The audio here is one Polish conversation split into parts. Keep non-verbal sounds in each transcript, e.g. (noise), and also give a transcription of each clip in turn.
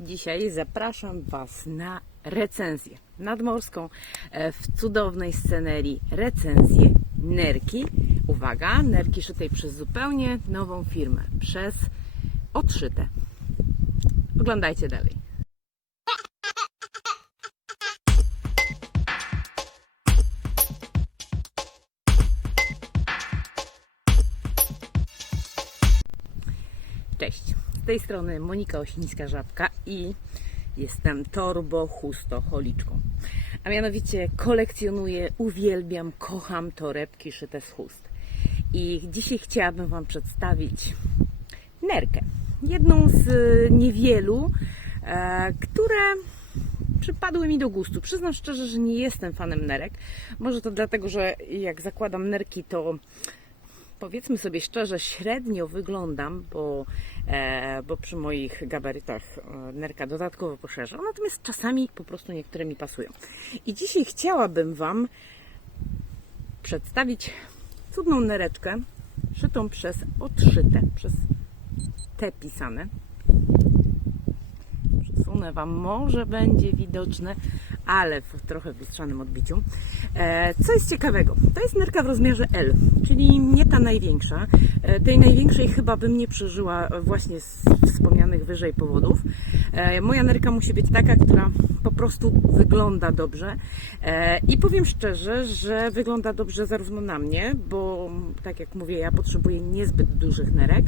Dzisiaj zapraszam Was na recenzję nadmorską e, w cudownej scenerii recenzję nerki. Uwaga, nerki szytej przez zupełnie nową firmę, przez Odszyte. Oglądajcie dalej. Cześć, tej strony Monika Osińska-Żabka i jestem torbo-chustocholiczką. A mianowicie kolekcjonuję, uwielbiam, kocham torebki szyte z chust. I dzisiaj chciałabym Wam przedstawić nerkę. Jedną z e, niewielu, e, które przypadły mi do gustu. Przyznam szczerze, że nie jestem fanem nerek. Może to dlatego, że jak zakładam nerki, to powiedzmy sobie szczerze, średnio wyglądam, bo, e, bo przy moich gabarytach e, nerka dodatkowo poszerza. Natomiast czasami po prostu niektóre mi pasują. I dzisiaj chciałabym Wam przedstawić cudną nereczkę szytą przez odszyte, przez te pisane. Przesunę Wam, może będzie widoczne, ale w trochę w lustrzanym odbiciu. E, co jest ciekawego? To jest nerka w rozmiarze L, czyli nie ta największa. E, tej największej chyba bym nie przeżyła właśnie z wspomnianych wyżej powodów. E, moja nerka musi być taka, która po prostu wygląda dobrze. E, I powiem szczerze, że wygląda dobrze zarówno na mnie, bo tak jak mówię, ja potrzebuję niezbyt dużych nerek,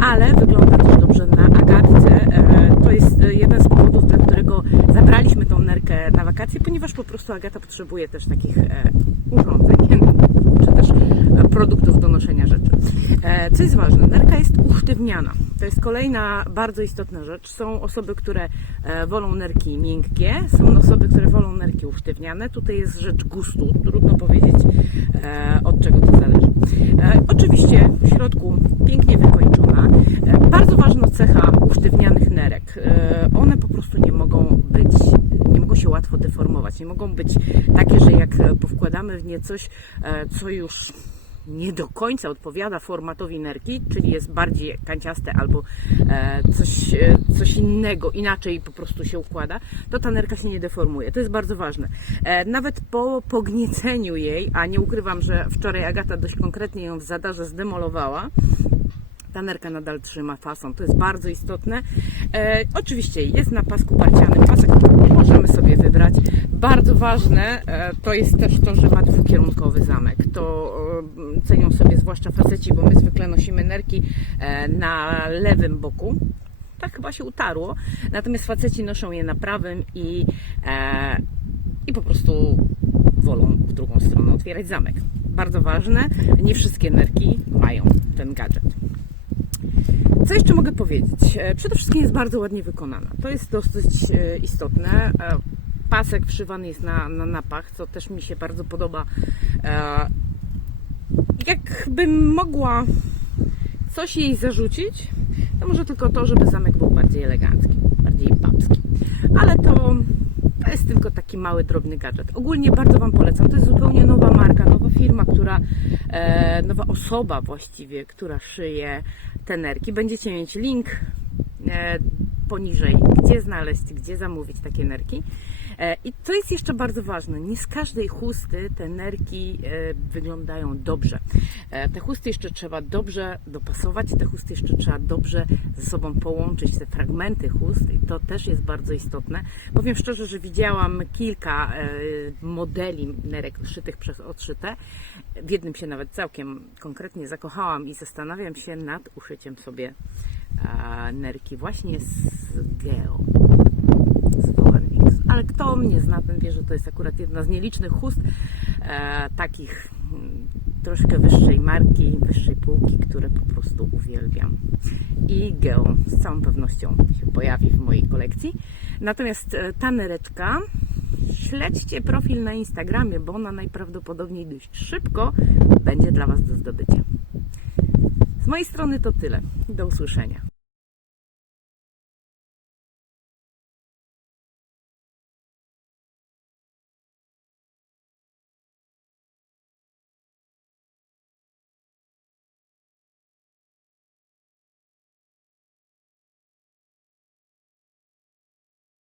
ale wygląda też dobrze na Agatce. E, To jest e, jeden z powodów, dla którego zabraliśmy tą nerkę na wakacje, ponieważ po prostu Agata potrzebuje też takich e, urządzeń, (laughs) czy też e, produktów do noszenia rzeczy. E, Co jest ważne, nerka jest usztywniana. To jest kolejna bardzo istotna rzecz. Są osoby, które wolą nerki miękkie, są osoby, które wolą nerki usztywniane. Tutaj jest rzecz gustu. Trudno powiedzieć, od czego to zależy. Oczywiście w środku pięknie wykończona. E, Bardzo ważna cecha usztywnianych nerek. E, One po prostu nie mogą być, nie mogą się deformować. Nie mogą być takie, że jak powkładamy w nie coś, e, co już nie do końca odpowiada formatowi nerki, czyli jest bardziej kanciaste albo e, coś, e, coś innego, inaczej po prostu się układa, to ta nerka się nie deformuje. To jest bardzo ważne. Nawet po pognieceniu jej, a nie ukrywam, że wczoraj Agata dość konkretnie ją w zadarze zdemolowała, ta nerka nadal trzyma fason. To jest bardzo istotne. E, oczywiście jest na pasku parcianym. Pasek możemy sobie wybrać. Bardzo ważne e, to jest też to, że ma dwukierunkowy zamek. To e, cenią sobie zwłaszcza faceci, bo my zwykle nosimy nerki e, na lewym boku. Tak chyba się utarło. Natomiast faceci noszą je na prawym i, i po prostu wolą w drugą stronę otwierać zamek. Bardzo ważne. Nie wszystkie nerki mają ten gadżet. Co jeszcze mogę powiedzieć? Przede wszystkim jest bardzo ładnie wykonana. To jest dosyć istotne. Pasek wszywany jest na, na napach, co też mi się bardzo podoba. E, Jakbym mogła coś jej zarzucić, to może tylko to, żeby zamek był bardziej elegancki, bardziej babski. Ale to, to jest tylko taki mały, drobny gadżet. Ogólnie bardzo Wam polecam. To jest zupełnie nowa marka, nowa firma, która, e, nowa osoba właściwie, która szyje te nerki. Będziecie mieć link e, poniżej, gdzie znaleźć, gdzie zamówić takie nerki. E, I to jest jeszcze bardzo ważne. Nie z każdej chusty te nerki e, wyglądają dobrze. E, Te chusty jeszcze trzeba dobrze dopasować, te chusty jeszcze trzeba dobrze ze sobą połączyć, te fragmenty chust i to też jest bardzo istotne. Powiem szczerze, że widziałam kilka modeli nerek szytych przez odszyte. W jednym się nawet całkiem konkretnie zakochałam i zastanawiam się nad uszyciem sobie nerki właśnie z Geo z Wings. Ale kto mnie zna, ten wie, że to jest akurat jedna z nielicznych chust e, takich mm, troszkę wyższej marki, wyższej półki, które po prostu uwielbiam. I Geo z całą pewnością się pojawi w mojej kolekcji. Natomiast e, ta nereczka, śledźcie profil na Instagramie, bo ona najprawdopodobniej dość szybko będzie dla Was do zdobycia. Mojej strony to tyle. Do usłyszenia.